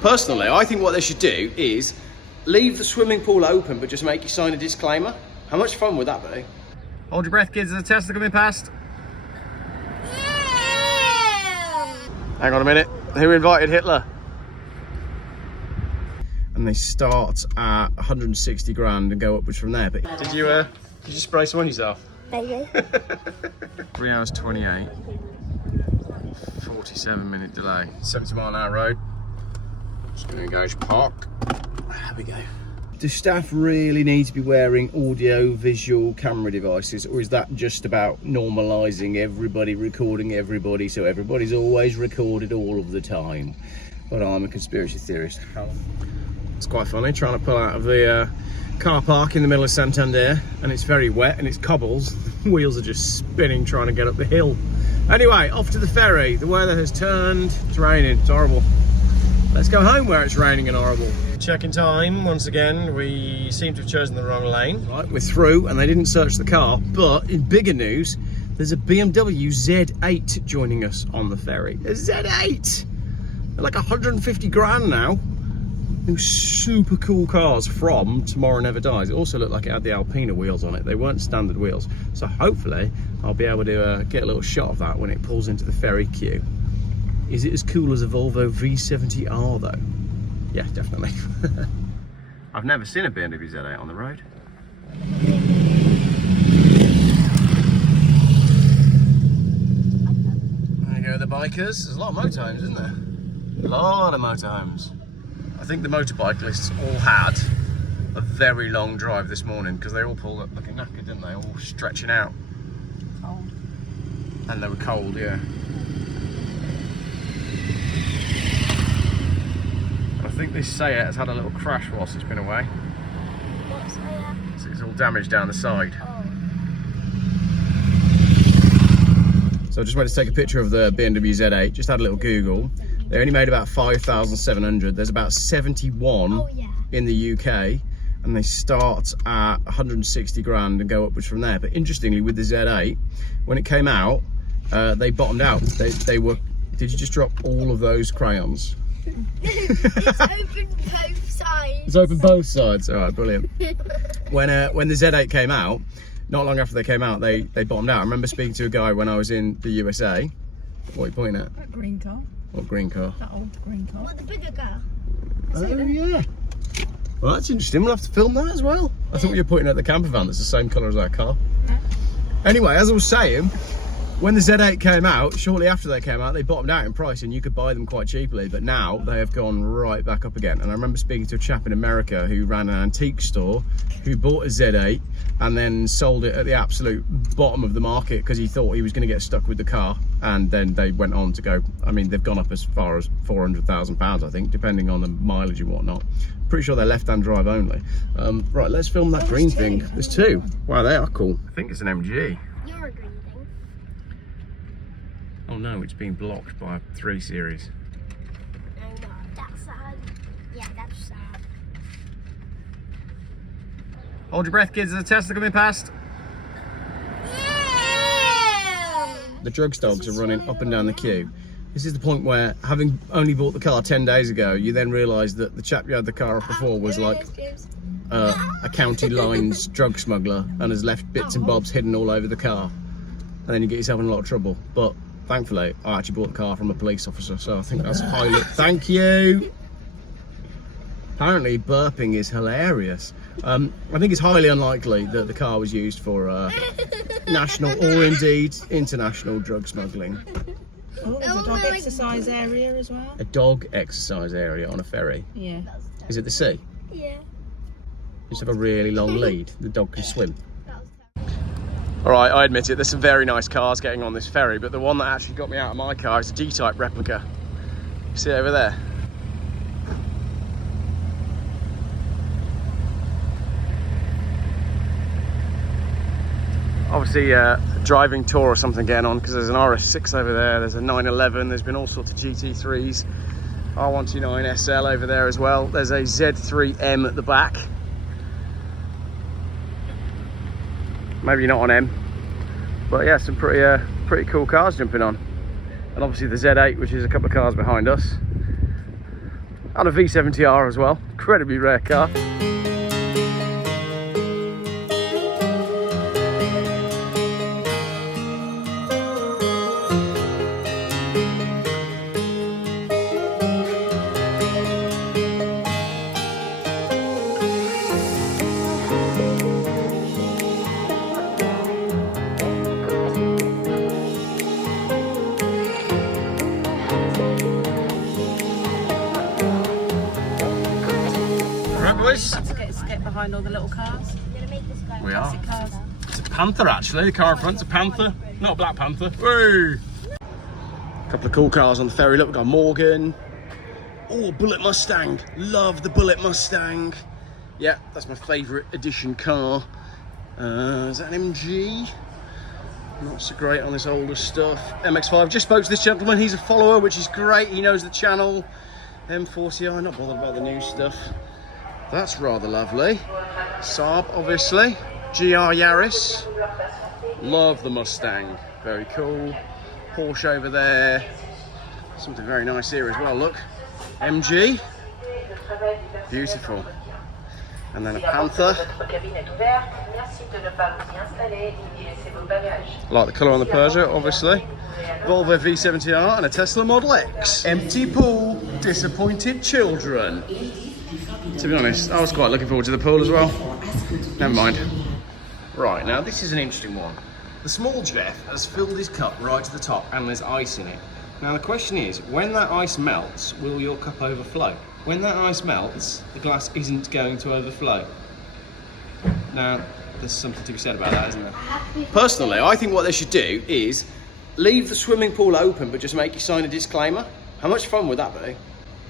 Personally, I think what they should do is leave the swimming pool open, but just make you sign a disclaimer. How much fun would that be? Hold your breath, kids, there's a Tesla coming past. Yeah. Hang on a minute, who invited Hitler? And they start at 160 grand and go upwards from there. But did you spray some on yourself? Maybe. 3 hours 28, 47-minute delay, 70-mile-an-hour road. Just going to engage park. There we go. Do staff really need to be wearing audio visual camera devices, or is that just about normalising everybody, recording everybody, so everybody's always recorded all of the time? But I'm a conspiracy theorist. It's quite funny trying to pull out of the car park in the middle of Santander, and it's very wet and it's cobbles. The wheels are just spinning trying to get up the hill. Anyway, off to the ferry. The weather has turned. It's raining. It's horrible. Let's go home where it's raining and horrible. Checking time once again. We seem to have chosen the wrong lane. Right, we're through, and they didn't search the car. But in bigger news, there's a BMW Z8 joining us on the ferry. A Z8. They're like 150 grand now. New super cool cars from Tomorrow Never Dies. It also looked like it had the Alpina wheels on it. They weren't standard wheels. So hopefully I'll be able to get a little shot of that when it pulls into the ferry queue. Is it as cool as a Volvo V70 R though? Yeah, definitely. I've never seen a BMW Z8 on the road. There you go, the bikers. There's a lot of motorhomes, isn't there? A lot of motorhomes. I think the motorbikelists all had a very long drive this morning because they all pulled up looking knackered, didn't they? All stretching out. Cold. And they were cold, yeah. And I think this Seat has had a little crash whilst it's been away. What's that? So it's all damaged down the side. Oh. So I just went to take a picture of the BMW Z8, just had a little Google. They only made about 5,700. There's about 71 in the UK, and they start at 160 grand and go upwards from there. But interestingly, with the Z8, when it came out, they bottomed out. They were. Did you just drop all of those crayons? It's open both sides. It's open both sides. All right, brilliant. When the Z8 came out, not long after they came out, they bottomed out. I remember speaking to a guy when I was in the USA. What are you pointing at? That green car. What green car? That old green car. What, the bigger car? Oh yeah. Well, that's interesting. We'll have to film that as well. I thought you were pointing at the camper van that's the same colour as our car. Anyway, as I was saying, when the Z8 came out, shortly after they came out, they bottomed out in price and you could buy them quite cheaply, but now they have gone right back up again. And I remember speaking to a chap in America who ran an antique store who bought a Z8 and then sold it at the absolute bottom of the market because he thought he was going to get stuck with the car. And then they went on to go, I mean, they've gone up as far as £400,000, I think, depending on the mileage and whatnot. Pretty sure they're left-hand drive only. Right, let's film that green thing. There's two. Wow, they are cool. I think it's an MG. You're a green thing. Oh no, it's been blocked by a 3 Series. No, no, that's sad. Yeah, that's sad. Hold your breath, kids, there's a Tesla coming past. Yeah! The drugs dogs are running up and down the queue. This is the point where, having only bought the car 10 days ago, you then realise that the chap you had the car off before was like a county lines drug smuggler and has left bits and bobs hidden all over the car. And then you get yourself in a lot of trouble. But thankfully, I actually bought the car from a police officer, so I think that's highly... Thank you! Apparently, burping is hilarious. I think it's highly unlikely that the car was used for national or indeed international drug smuggling. Oh, there's a dog exercise area as well. A dog exercise area on a ferry? Yeah. Is it the sea? Yeah. You just have a really long lead. The dog can swim. Alright, I admit it, there's some very nice cars getting on this ferry, but the one that actually got me out of my car is a G-Type replica. You see it over there? Obviously a driving tour or something getting on because there's an RS6 over there, there's a 911, there's been all sorts of GT3s, R129 SL over there as well. There's a Z3M at the back. Maybe not on M, but yeah, some pretty cool cars jumping on. And obviously the Z8, which is a couple of cars behind us. And a V70 R as well, incredibly rare car. Let's get behind all the little cars. We are. Cars. It's a Panther actually, the car in front's a Panther, not a Black Panther. Woo! Couple of cool cars on the ferry, look, we've got Morgan. Oh, Bullet Mustang, love the Bullet Mustang. Yeah, that's my favourite edition car. Is that an MG? Not so great on this older stuff. MX-5, just spoke to this gentleman, he's a follower, which is great, he knows the channel. M40i, not bothered about the new stuff. That's rather lovely. Saab, obviously. GR Yaris. Love the Mustang. Very cool. Porsche over there. Something very nice here as well, look. MG. Beautiful. And then a Panther. Like the colour on the Peugeot, obviously. Volvo V70 R and a Tesla Model X. Empty pool, disappointed children. To be honest, I was quite looking forward to the pool as well. Never mind. Right, now this is an interesting one. The small Geoff has filled his cup right to the top and there's ice in it. Now the question is, when that ice melts, will your cup overflow? When that ice melts, the glass isn't going to overflow. Now, there's something to be said about that, isn't there? Personally, I think what they should do is leave the swimming pool open but just make you sign a disclaimer. How much fun would that be?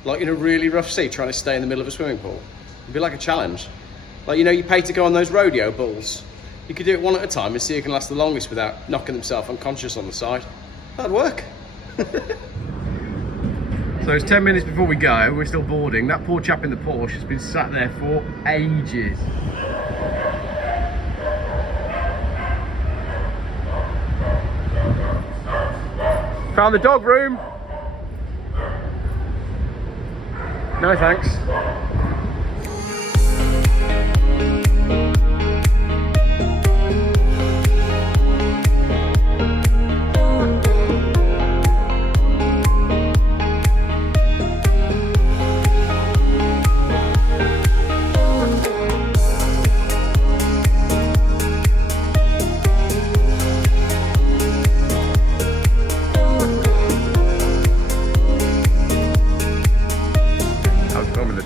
Like in a really rough sea, trying to stay in the middle of a swimming pool. It'd be like a challenge. Like, you know, you pay to go on those rodeo bulls. You could do it one at a time and see who can last the longest without knocking themselves unconscious on the side. That'd work. So it's 10 minutes before we go, we're still boarding. That poor chap in the Porsche has been sat there for ages. Found the dog room. No thanks.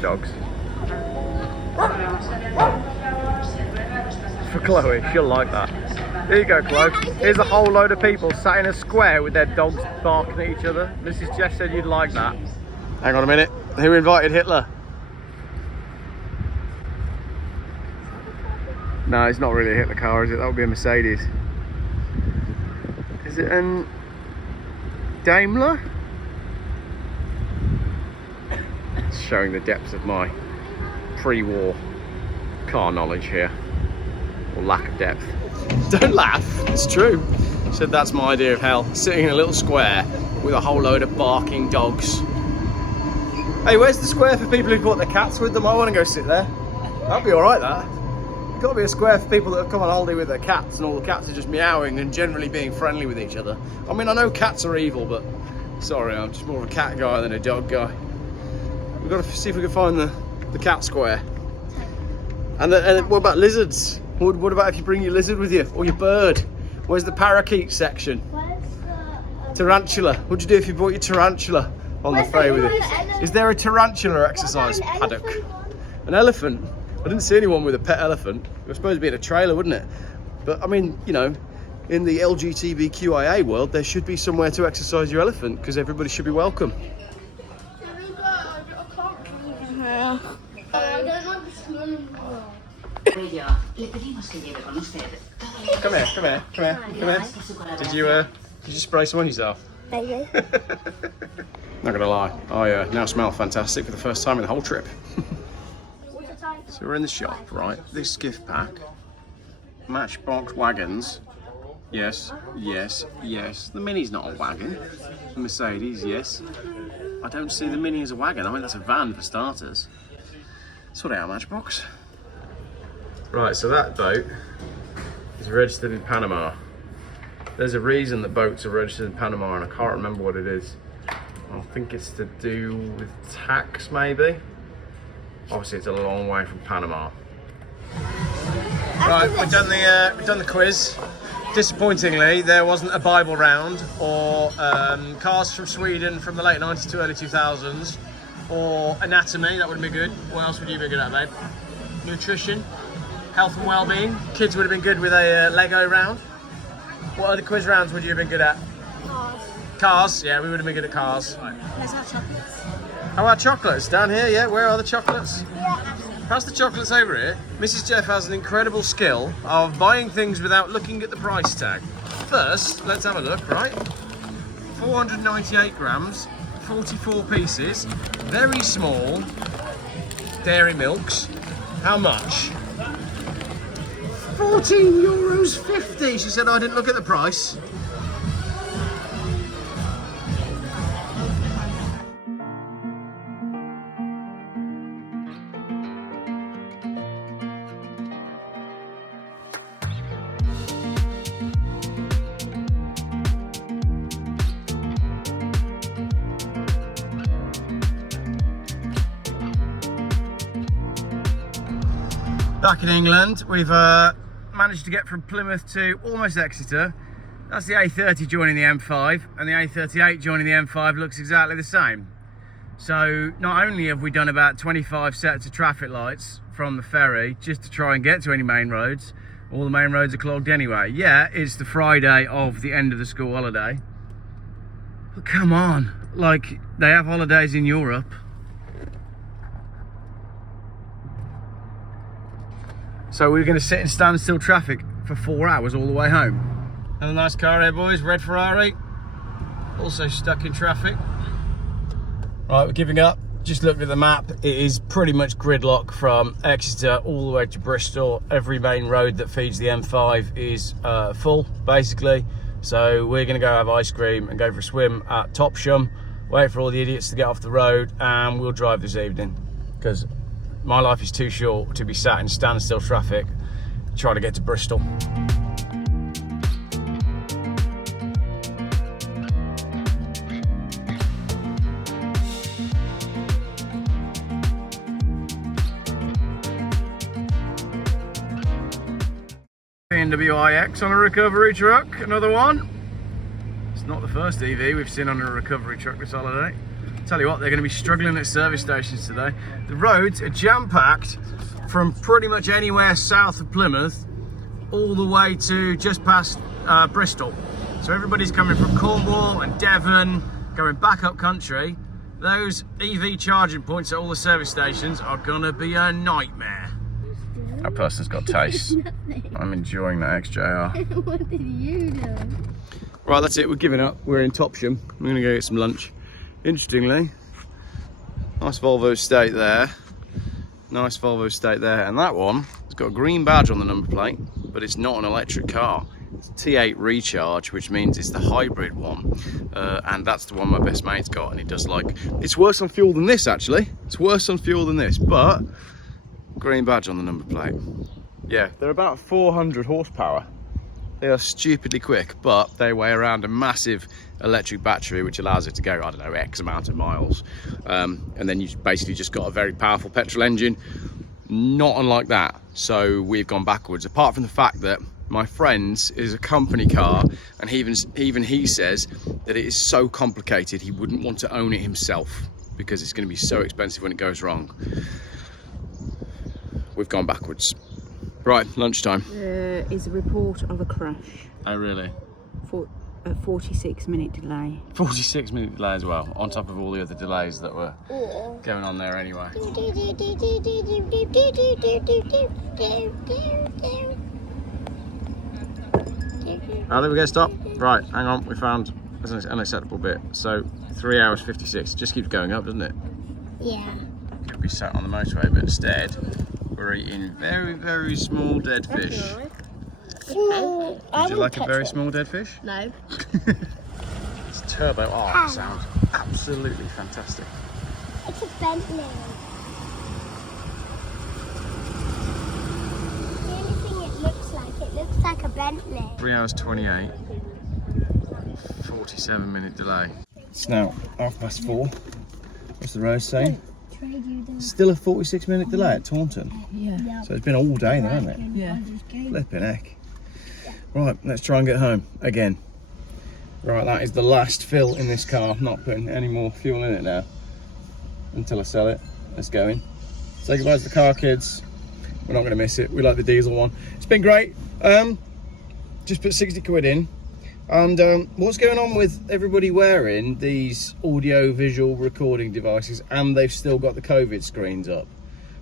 Dogs. For Chloe, she'll like that. Here you go, Chloe. Here's a whole load of people sat in a square with their dogs barking at each other. Mrs. Geoff said you'd like that. Hang on a minute. Who invited Hitler? No, it's not really a Hitler car, is it? That would be a Mercedes. Is it a Daimler? Showing the depths of my pre-war car knowledge here, or lack of depth. Don't laugh, it's true. Said that's my idea of hell, sitting in a little square with a whole load of barking dogs. Hey, where's the square for people who brought their cats with them? I want to go sit there. That'd be alright, that. There's got to be a square for people that have come on holiday with their cats and all the cats are just meowing and generally being friendly with each other. I mean, I know cats are evil, but sorry, I'm just more of a cat guy than a dog guy. We've got to see if we can find the cat square. And what about lizards? What about if you bring your lizard with you, or your bird? Where's the parakeet section? Where's the... Tarantula. What'd you do if you brought your tarantula on the ferry with you? Is there a tarantula exercise paddock? An elephant? I didn't see anyone with a pet elephant. It was supposed to be in a trailer, wouldn't it? But I mean, you know, in the LGBTQIA world, there should be somewhere to exercise your elephant, because everybody should be welcome. Come here. Did you spray some on yourself? Maybe. Not gonna lie, I now smell fantastic for the first time in the whole trip. So we're in the shop, right? This gift pack, Matchbox wagons. Yes. The Mini's not a wagon. The Mercedes, yes. I don't see the Mini as a wagon. I mean, that's a van for starters. Sort out Matchbox. Right, so that boat is registered in Panama. There's a reason that boats are registered in Panama, and I can't remember what it is. I think it's to do with tax, maybe. Obviously, it's a long way from Panama. Right, we've done the quiz. Disappointingly, there wasn't a Bible round or cars from Sweden from the late 90s to early 2000s, or anatomy. That would have been good. What else would you be good at, babe? Nutrition, health and well-being. Kids would have been good with a Lego round. What other quiz rounds would you have been good at? Cars. Cars, yeah, we would have been good at cars. Let's have chocolates. How about chocolates? Down here, yeah, where are the chocolates? Yeah. Pass the chocolates over here. Mrs. Geoff has an incredible skill of buying things without looking at the price tag. First, let's have a look, right? 498 grams, 44 pieces, very small dairy milks. How much? €14.50. She said I didn't look at the price. Back in England, we've managed to get from Plymouth to almost Exeter. That's the A30 joining the M5, and the A38 joining the M5 looks exactly the same. So not only have we done about 25 sets of traffic lights from the ferry just to try and get to any main roads, all the main roads are clogged anyway. Yeah, it's the Friday of the end of the school holiday. But come on, like, they have holidays in Europe. So we're going to sit in standstill traffic for 4 hours all the way home. And a nice car here, boys. Red Ferrari. Also stuck in traffic. Right, we're giving up. Just looked at the map. It is pretty much gridlock from Exeter all the way to Bristol. Every main road that feeds the M5 is full, basically. So we're going to go have ice cream and go for a swim at Topsham. Wait for all the idiots to get off the road, and we'll drive this evening. Because my life is too short to be sat in standstill traffic trying to get to Bristol. BMW iX on a recovery truck, another one. It's not the first EV we've seen on a recovery truck this holiday. Tell you what, they're going to be struggling at service stations today. The roads are jam-packed from pretty much anywhere south of Plymouth all the way to just past Bristol. So everybody's coming from Cornwall and Devon, going back up country. Those EV charging points at all the service stations are going to be a nightmare. That person's got taste. I'm enjoying that XJR. What did you do? Right, that's it. We're giving up. We're in Topsham. We're going to go get some lunch. Interestingly, nice Volvo estate there. Nice Volvo estate there. And that one has got a green badge on the number plate, but it's not an electric car. It's a T8 Recharge, which means it's the hybrid one. And that's the one my best mate's got. And it does like... It's worse on fuel than this, actually. It's worse on fuel than this, but... green badge on the number plate. Yeah, they're about 400 horsepower. They are stupidly quick, but they weigh around a massive electric battery, which allows it to go, I don't know, X amount of miles. And then you've basically just got a very powerful petrol engine, not unlike that. So we've gone backwards, apart from the fact that my friend's is a company car, and even he says that it is so complicated he wouldn't want to own it himself because it's going to be so expensive when it goes wrong. We've gone backwards. Right, lunchtime. There is a report of a crash. Oh, really? For a 46-minute delay. 46-minute delay as well, on top of all the other delays that were going on there anyway. How did we get stopped? Right, hang on, we found an unacceptable bit. So 3 hours 56, just keeps going up, doesn't it? Yeah. Could be sat on the motorway, but instead we're eating very, very small dead fish. Small. Would you like a very small dead fish? No. It's turbo R sound. Absolutely fantastic. It's a Bentley. The only thing it looks like a Bentley. 3 hours 28, 47-minute delay. It's now 4:30. What's the road saying? Still a 46-minute delay at Taunton. Yeah. So it's been all day then, hasn't it? Yeah. Flipping heck. Right, let's try and get home again. Right, that is the last fill in this car. I'm not putting any more fuel in it now until I sell it. Let's go in. Say goodbye to the car, kids. We're not going to miss it. We like the diesel one. It's been great. Just put 60 quid in. And what's going on with everybody wearing these audio visual recording devices, and they've still got the COVID screens up?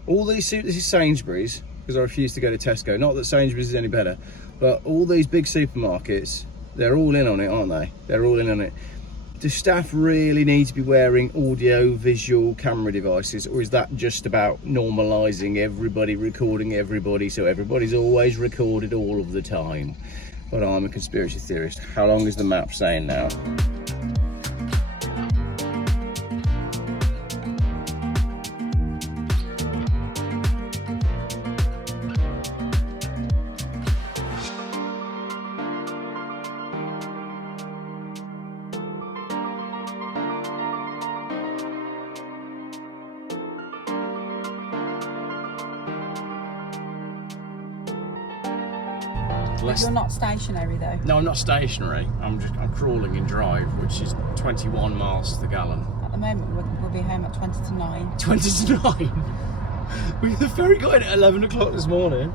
All these, this is Sainsbury's, because I refuse to go to Tesco. Not that Sainsbury's is any better, but all these big supermarkets, they're all in on it, aren't they? They're all in on it. Do staff really need to be wearing audio visual camera devices, or is that just about normalising everybody recording everybody, so everybody's always recorded all of the time? But I'm a conspiracy theorist. How long is the map saying now? You're not stationary though. No, I'm not stationary. I'm crawling in drive, which is 21 miles to the gallon. At the moment, we'll be home at 20 to 9. 20 to 9? The ferry got in at 11 o'clock this morning.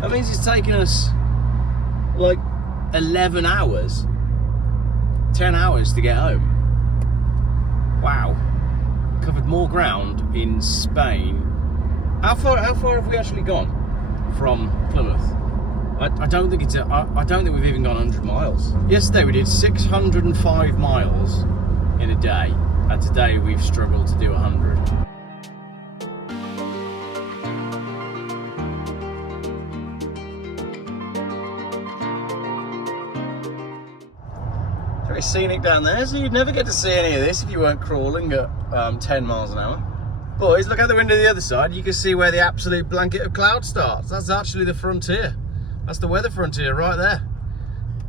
That means it's taken us like 11 hours, 10 hours to get home. Wow. Covered more ground in Spain. How far have we actually gone from Plymouth? I don't think it's. I don't think we've even gone 100 miles. Yesterday we did 605 miles in a day, and today we've struggled to do 100. It's very scenic down there, so you'd never get to see any of this if you weren't crawling at 10 miles an hour. Boys, look out the window the other side. You can see where the absolute blanket of cloud starts. That's actually the frontier. That's the weather frontier right there.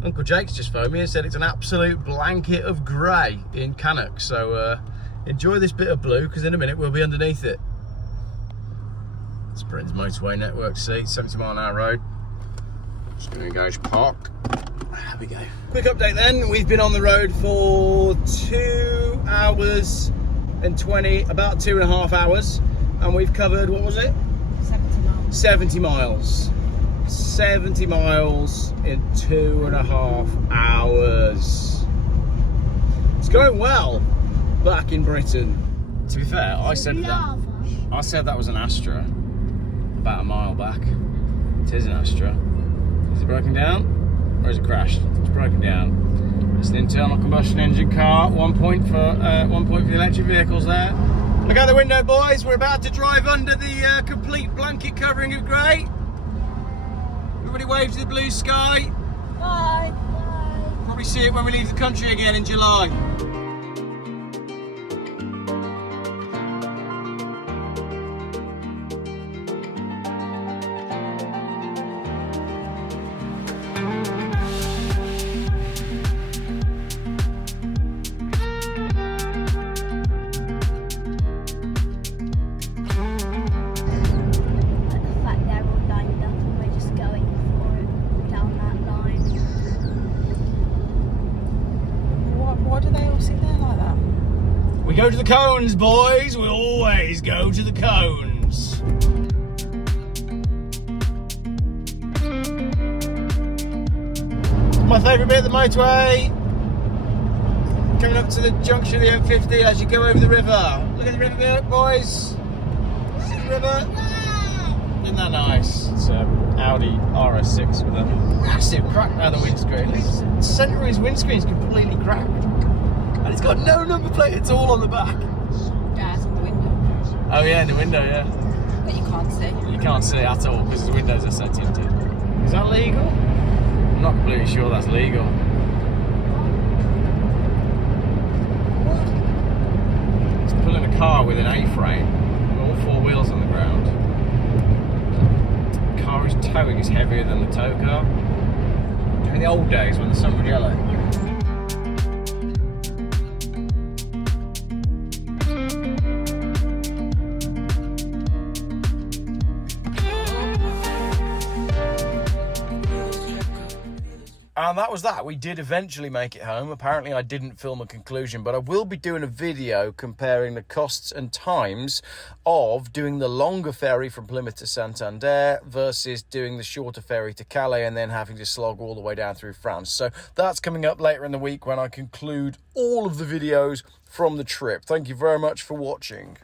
Uncle Jake's just phoned me and said it's an absolute blanket of grey in Cannock. So enjoy this bit of blue, because in a minute we'll be underneath it. It's Britain's motorway network, see, 70 mile an hour road. Just going to engage park. There we go. Quick update then. We've been on the road for 2 hours and 20, about 2.5 hours. And we've covered, what was it? 70 miles. 70 miles. 70 miles in 2.5 hours. It's going well back in Britain. To be fair, I said that was an Astra about a mile back. It is an Astra. Is it broken down or is it crashed? It's broken down. It's an internal combustion engine car. 1 point for the electric vehicles there. Look out the window, boys. We're about to drive under the complete blanket covering of grey. Everybody wave to the blue sky. Bye. Probably see it when we leave the country again in July. We go to the cones, boys. We always go to the cones. My favourite bit of the motorway. Coming up to the junction of the M50 as you go over the river. Look at the river, boys. See the river? Isn't that nice? It's an Audi RS6 with a massive crack around the windscreen. The centre of his windscreen's completely cracked. And it's got no number plate at all on the back. Yeah, it's in the window. Oh yeah, in the window, yeah. But you can't see. You can't see it at all because the windows are so tinted. Is that legal? I'm not completely sure that's legal. pulling a car with an A-frame, with all four wheels on the ground. The car is towing is heavier than the tow car. In the old days when the sun was yellow. And that was that. We did eventually make it home. Apparently I didn't film a conclusion, but I will be doing a video comparing the costs and times of doing the longer ferry from Plymouth to Santander versus doing the shorter ferry to Calais and then having to slog all the way down through France. So that's coming up later in the week when I conclude all of the videos from the trip. Thank you very much for watching.